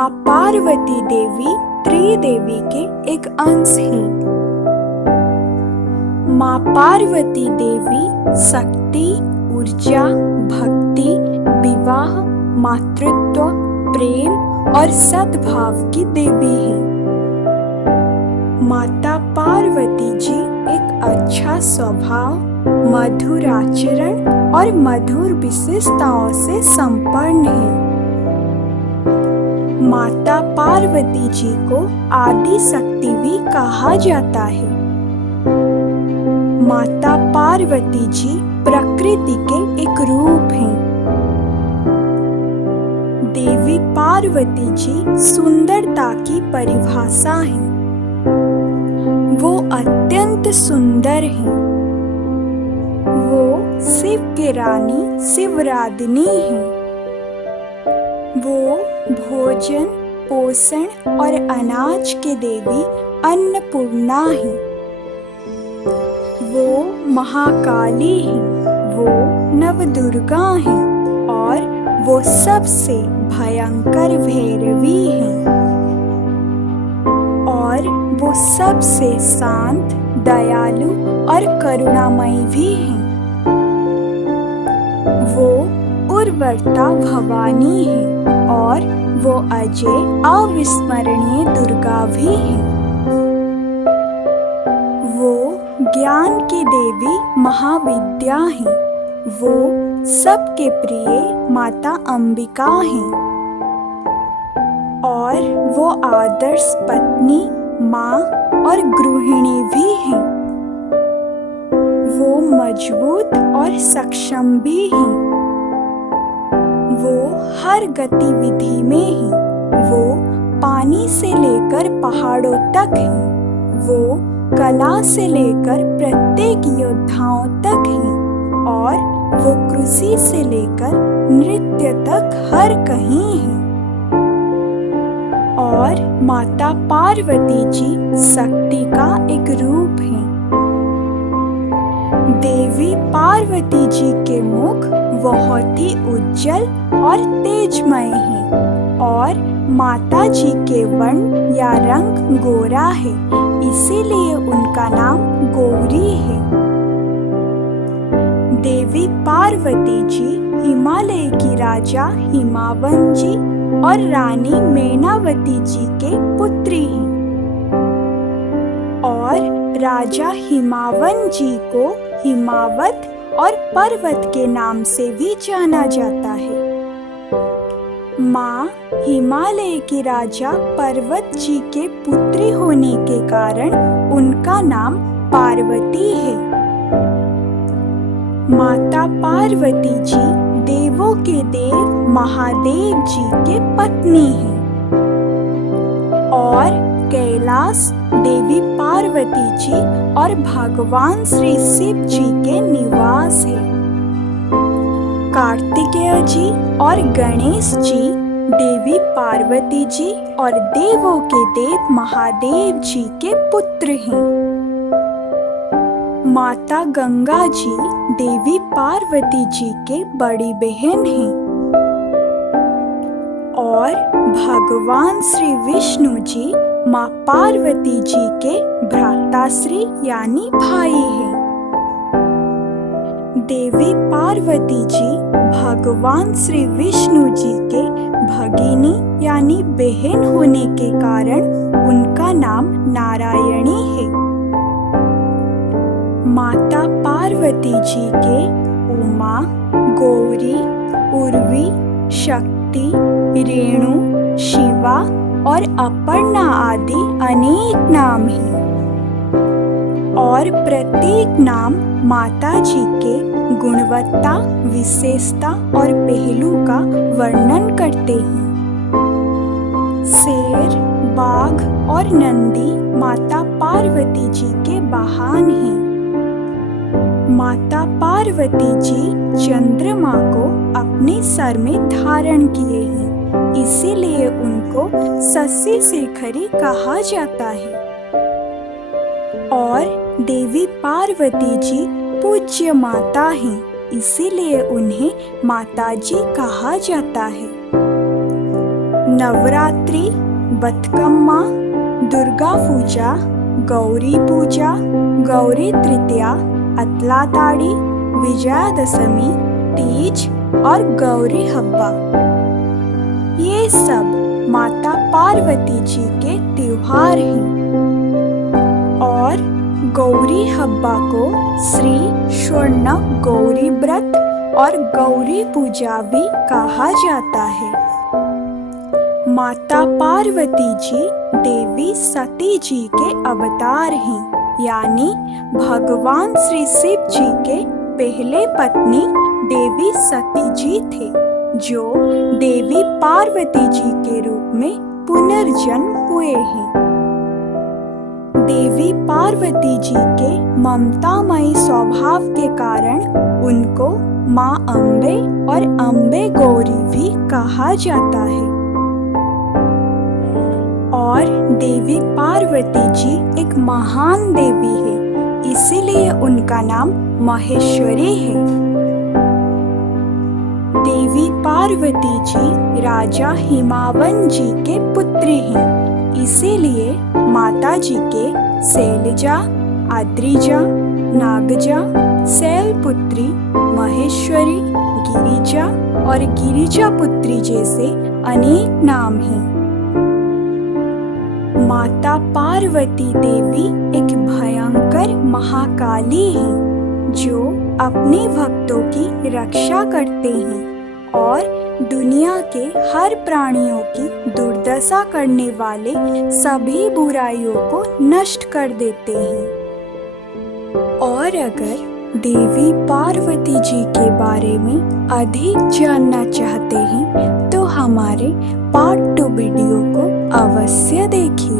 माँ पार्वती देवी त्रिदेवी के एक अंश हैं। माँ पार्वती देवी शक्ति, ऊर्जा, भक्ति, विवाह, मातृत्व, प्रेम और सद्भाव की देवी हैं। माता पार्वती जी एक अच्छा स्वभाव, मधुर आचरण और मधुर विशेषताओं से संपन्न है। माता पार्वती जी को आदि शक्ति भी कहा जाता है। माता पार्वती जी प्रकृति के एक रूप हैं। देवी पार्वती जी सुंदरता की परिभाषा हैं। वो अत्यंत सुंदर हैं। वो शिव की रानी शिवराधिनी हैं। वो भोजन, पोषण और अनाज के देवी अन्नपूर्णा हैं। वो महाकाली हैं। वो नवदुर्गा हैं और वो सबसे भयंकर भैरवी हैं। और वो सबसे शांत, दयालु और करुणामयी भी हैं। वो उर्वरता भवानी है और वो अजय अविस्मरणीय दुर्गा भी है। वो ज्ञान की देवी महाविद्या हैं। वो सबके प्रिय माता अंबिका हैं और वो आदर्श पत्नी, माँ और गृहिणी भी हैं। वो मजबूत और सक्षम भी हैं। वो हर गतिविधि में हैं। वो पानी से लेकर पहाड़ों तक हैं। वो कला से लेकर प्रत्येक योद्धाओं तक हैं और वो कृषि से लेकर नृत्य तक हर कहीं हैं। और माता पार्वती जी शक्ति का एक रूप हैं। देवी पार्वती जी के मुख बहुत ही उज्जवल और तेजमय हैं और माता जी के वर्ण या रंग गोरा है, इसीलिए उनका नाम गौरी है। देवी पार्वती जी हिमालय की राजा हिमावन जी और रानी मैनावती जी के पुत्री हैं और राजा हिमावन जी को हिमावत और पर्वत के नाम से भी जाना जाता है। माँ हिमालय के राजा पर्वत जी के पुत्री होने के कारण उनका नाम पार्वती है। माता पार्वती जी देवों के देव महादेव जी के पत्नी हैं और कैलाश देवी पार्वती जी और भगवान श्री शिव जी के निवास है। कार्तिकेय जी और गणेश जी देवी पार्वती जी और देवों के देव महादेव जी के पुत्र हैं। माता गंगा जी देवी पार्वती जी के बड़ी बहन हैं और भगवान श्री विष्णु जी माँ पार्वती जी के भ्राताश्री यानी भाई हैं। देवी पार्वती जी भगवान श्री विष्णु जी के भगिनी यानी बहन होने के कारण उनका नाम नारायणी है। माता पार्वती जी के उमा, गौरी, उर्वी, शक्ति, रेणु, शिवा और अपर्णा आदि अनेक नाम हैं और प्रत्येक नाम माता जी के गुणवत्ता, विशेषता और पहलू का वर्णन करते हैं। शेर, बाघ और नंदी माता पार्वती जी के वाहन हैं। माता पार्वती जी चंद्रमा को अपने सर में धारण किए हैं, इसीलिए उनको शशि शेखरी कहा जाता है। और देवी पार्वती जी पूज्य माता हैं, इसीलिए उन्हें माता जी कहा जाता है। नवरात्रि, बतकम्मा, दुर्गा पूजा, गौरी पूजा, गौरी तृतीया, अतलाताड़ी, विजयादशमी, तीज और गौरी हब्बा, ये सब माता पार्वती जी के त्योहार हैं। और गौरी हब्बा को श्री स्वर्ण गौरी व्रत और गौरी पूजा भी कहा जाता है। माता पार्वती जी देवी सती जी के अवतार हैं, यानी भगवान श्री शिव जी के पहले पत्नी देवी सती जी थे, जो देवी पार्वती जी के रूप में पुनर्जन्म हुए हैं। देवी पार्वती जी के ममतामयी स्वभाव के कारण उनको माँ अम्बे और अम्बे गौरी भी कहा जाता है। और देवी पार्वती जी एक महान देवी है, इसीलिए उनका नाम महेश्वरी है। देवी पार्वती जी राजा हिमावन जी के पुत्री हैं, इसीलिए माता जी के शैलजा, आद्रिजा, नागजा, शैलपुत्री, महेश्वरी, गिरिजा और गिरिजा पुत्री जैसे अनेक नाम हैं। माता पार्वती देवी एक भयंकर महाकाली हैं, जो अपने भक्तों की रक्षा करते हैं और दुनिया के हर प्राणियों की दुर्दशा करने वाले सभी बुराइयों को नष्ट कर देते हैं। और अगर देवी पार्वती जी के बारे में अधिक जानना चाहते हैं तो हमारे पार्ट 2 वीडियो को अवश्य देखिए।